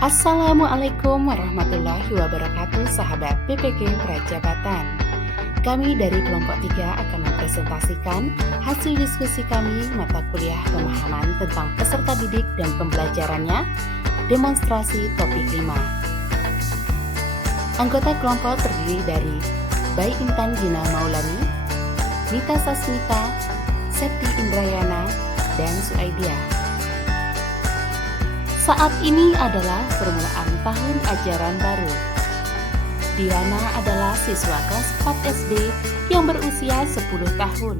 Assalamualaikum warahmatullahi wabarakatuh, sahabat PPG Prajabatan. Kami dari kelompok 3 akan mempresentasikan hasil diskusi kami mata kuliah pemahaman tentang peserta didik dan pembelajarannya, demonstrasi topik 5. Anggota kelompok terdiri dari Bayi Intan Gina Maulani, Nita Sasmita, Septi Indrayana, dan Suaidia. Saat ini adalah permulaan tahun ajaran baru. Diana adalah siswa kelas 4 SD yang berusia 10 tahun.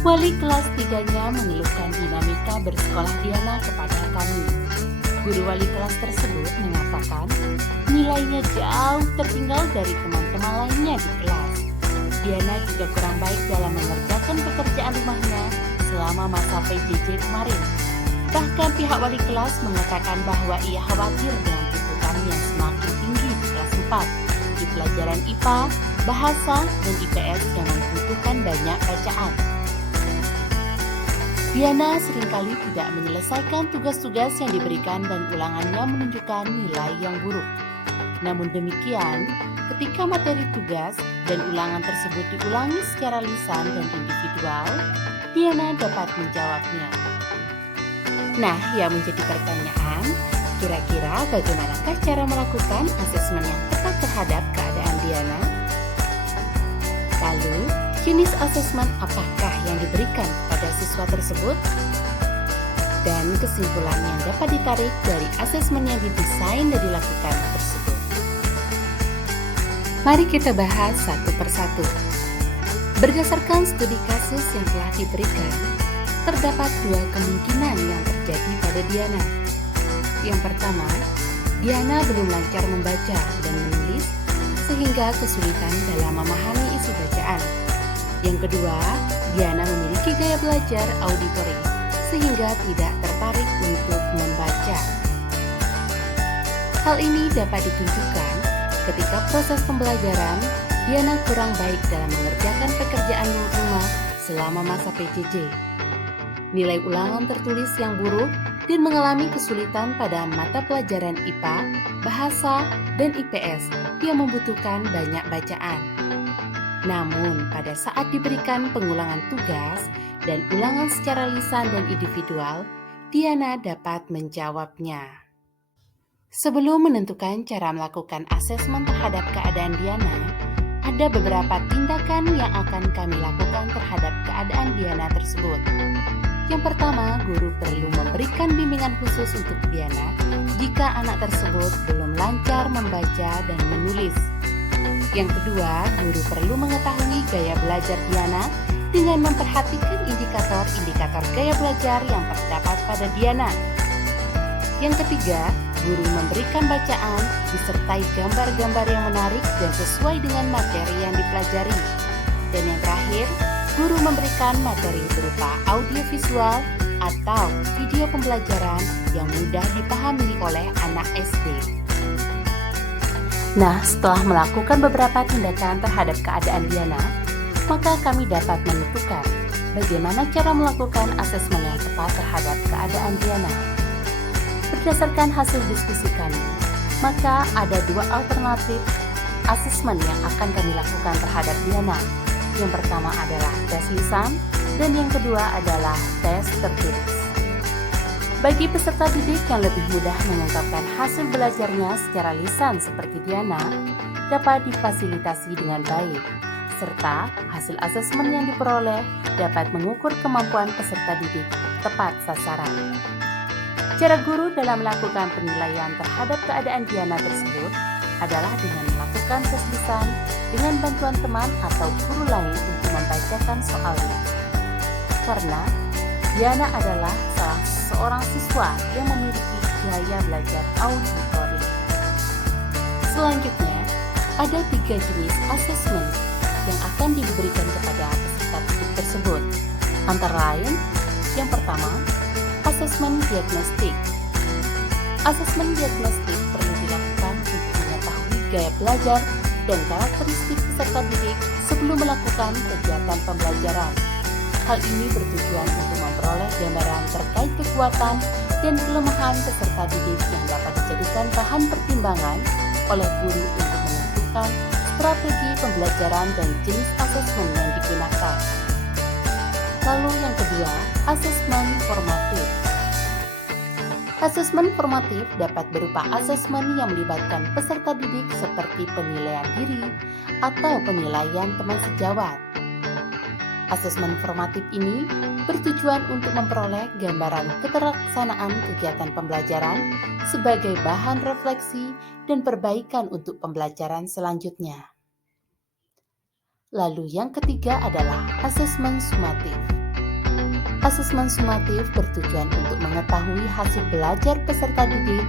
Wali kelas 3-nya mengeluhkan dinamika bersekolah Diana kepada kami. Guru wali kelas tersebut mengatakan nilainya jauh tertinggal dari teman-teman lainnya di kelas. Diana juga kurang baik dalam mengerjakan pekerjaan rumahnya selama masa PJJ kemarin. Bahkan pihak wali kelas mengatakan bahwa ia khawatir dengan tuntutan yang semakin tinggi di kelas 4 di pelajaran IPA, Bahasa, dan IPS yang membutuhkan banyak bacaan. Diana seringkali tidak menyelesaikan tugas-tugas yang diberikan dan ulangannya menunjukkan nilai yang buruk. Namun demikian, ketika materi tugas dan ulangan tersebut diulangi secara lisan dan individual, Diana dapat menjawabnya. Nah, yang menjadi pertanyaan, kira-kira bagaimanakah cara melakukan asesmen yang tepat terhadap keadaan Diana? Lalu, jenis asesmen apakah yang diberikan kepada siswa tersebut? Dan kesimpulan yang dapat ditarik dari asesmen yang didesain dan dilakukan tersebut. Mari kita bahas satu persatu. Berdasarkan studi kasus yang telah diberikan, terdapat dua kemungkinan yang terjadi pada Diana. Yang pertama, Diana belum lancar membaca dan menulis sehingga kesulitan dalam memahami isi bacaan. Yang kedua, Diana memiliki gaya belajar auditory sehingga tidak tertarik untuk membaca. Hal ini dapat ditunjukkan ketika proses pembelajaran Diana kurang baik dalam mengerjakan pekerjaan rumah selama masa PJJ. Nilai ulangan tertulis yang buruk dan mengalami kesulitan pada mata pelajaran IPA, Bahasa, dan IPS yang membutuhkan banyak bacaan. Namun, pada saat diberikan pengulangan tugas dan ulangan secara lisan dan individual, Diana dapat menjawabnya. Sebelum menentukan cara melakukan asesmen terhadap keadaan Diana, ada beberapa tindakan yang akan kami lakukan terhadap keadaan Diana tersebut. Yang pertama, guru perlu memberikan bimbingan khusus untuk Diana jika anak tersebut belum lancar membaca dan menulis. Yang kedua, guru perlu mengetahui gaya belajar Diana dengan memperhatikan indikator-indikator gaya belajar yang terdapat pada Diana. Yang ketiga, guru memberikan bacaan disertai gambar-gambar yang menarik dan sesuai dengan materi yang dipelajari. Dan yang terakhir, guru memberikan materi berupa audiovisual atau video pembelajaran yang mudah dipahami oleh anak SD. Nah, setelah melakukan beberapa tindakan terhadap keadaan Diana, maka kami dapat menentukan bagaimana cara melakukan asesmen yang tepat terhadap keadaan Diana. Berdasarkan hasil diskusi kami, maka ada dua alternatif asesmen yang akan kami lakukan terhadap Diana. Yang pertama adalah tes lisan dan yang kedua adalah tes tertulis. Bagi peserta didik yang lebih mudah mengungkapkan hasil belajarnya secara lisan seperti Diana, dapat difasilitasi dengan baik, serta hasil asesmen yang diperoleh dapat mengukur kemampuan peserta didik tepat sasaran. Cara guru dalam melakukan penilaian terhadap keadaan Diana tersebut adalah dengan melakukan tes lisan dengan bantuan teman atau guru lain untuk membacakan soalnya. Karena Diana adalah salah seorang siswa yang memiliki gaya belajar auditory. Selanjutnya, ada 3 jenis asesmen yang akan diberikan kepada peserta didik tersebut. Antara lain, yang pertama, asesmen diagnostik. Asesmen diagnostik perlu dilakukan untuk mengetahui gaya belajar dan karakteristik peserta didik sebelum melakukan kegiatan pembelajaran. Hal ini bertujuan untuk memperoleh gambaran terkait kekuatan dan kelemahan peserta didik yang dapat dijadikan bahan pertimbangan oleh guru untuk menentukan strategi pembelajaran dan jenis asesmen yang digunakan. Lalu yang kedua, asesmen formatif. Asesmen formatif dapat berupa asesmen yang melibatkan peserta didik seperti penilaian diri atau penilaian teman sejawat. Asesmen formatif ini bertujuan untuk memperoleh gambaran keterlaksanaan kegiatan pembelajaran sebagai bahan refleksi dan perbaikan untuk pembelajaran selanjutnya. Lalu yang ketiga adalah asesmen sumatif. Asesmen sumatif bertujuan untuk mengetahui hasil belajar peserta didik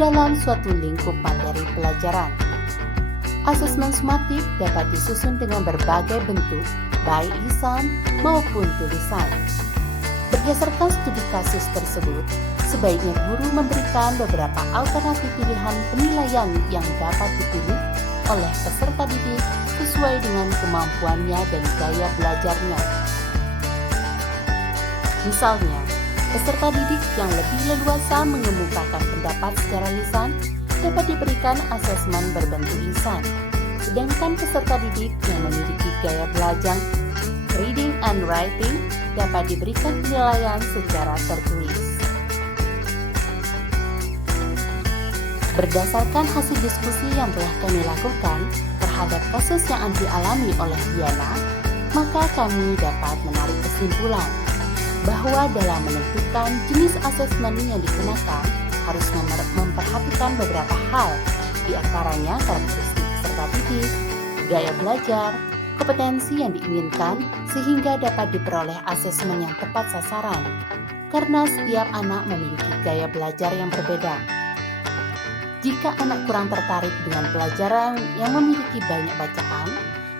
dalam suatu lingkup materi pelajaran. Asesmen sumatif dapat disusun dengan berbagai bentuk, baik lisan maupun tulisan. Berdasarkan studi kasus tersebut, sebaiknya guru memberikan beberapa alternatif pilihan penilaian yang dapat dipilih oleh peserta didik sesuai dengan kemampuannya dan gaya belajarnya. Misalnya, peserta didik yang lebih leluasa mengemukakan pendapat secara lisan dapat diberikan asesmen berbentuk lisan, sedangkan peserta didik yang memiliki gaya belajar reading and writing dapat diberikan penilaian secara tertulis. Berdasarkan hasil diskusi yang telah kami lakukan terhadap kasus yang dialami oleh Diana, maka kami dapat menarik kesimpulan bahwa dalam menentukan jenis asesmen yang digunakan harus memperhatikan beberapa hal, di antaranya karakteristik peserta didik, gaya belajar, kompetensi yang diinginkan sehingga dapat diperoleh asesmen yang tepat sasaran, karena setiap anak memiliki gaya belajar yang berbeda. Jika anak kurang tertarik dengan pelajaran yang memiliki banyak bacaan,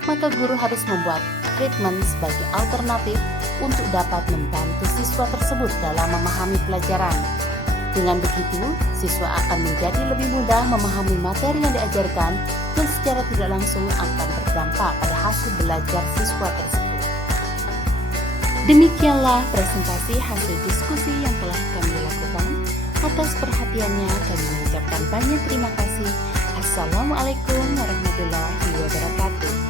maka guru harus membuat treatment sebagai alternatif untuk dapat membantu siswa tersebut dalam memahami pelajaran. Dengan begitu, siswa akan menjadi lebih mudah memahami materi yang diajarkan dan secara tidak langsung akan berdampak pada hasil belajar siswa tersebut. Demikianlah presentasi hasil diskusi yang telah kami lakukan. Atas perhatiannya kami mengucapkan banyak terima kasih. Assalamualaikum warahmatullahi wabarakatuh.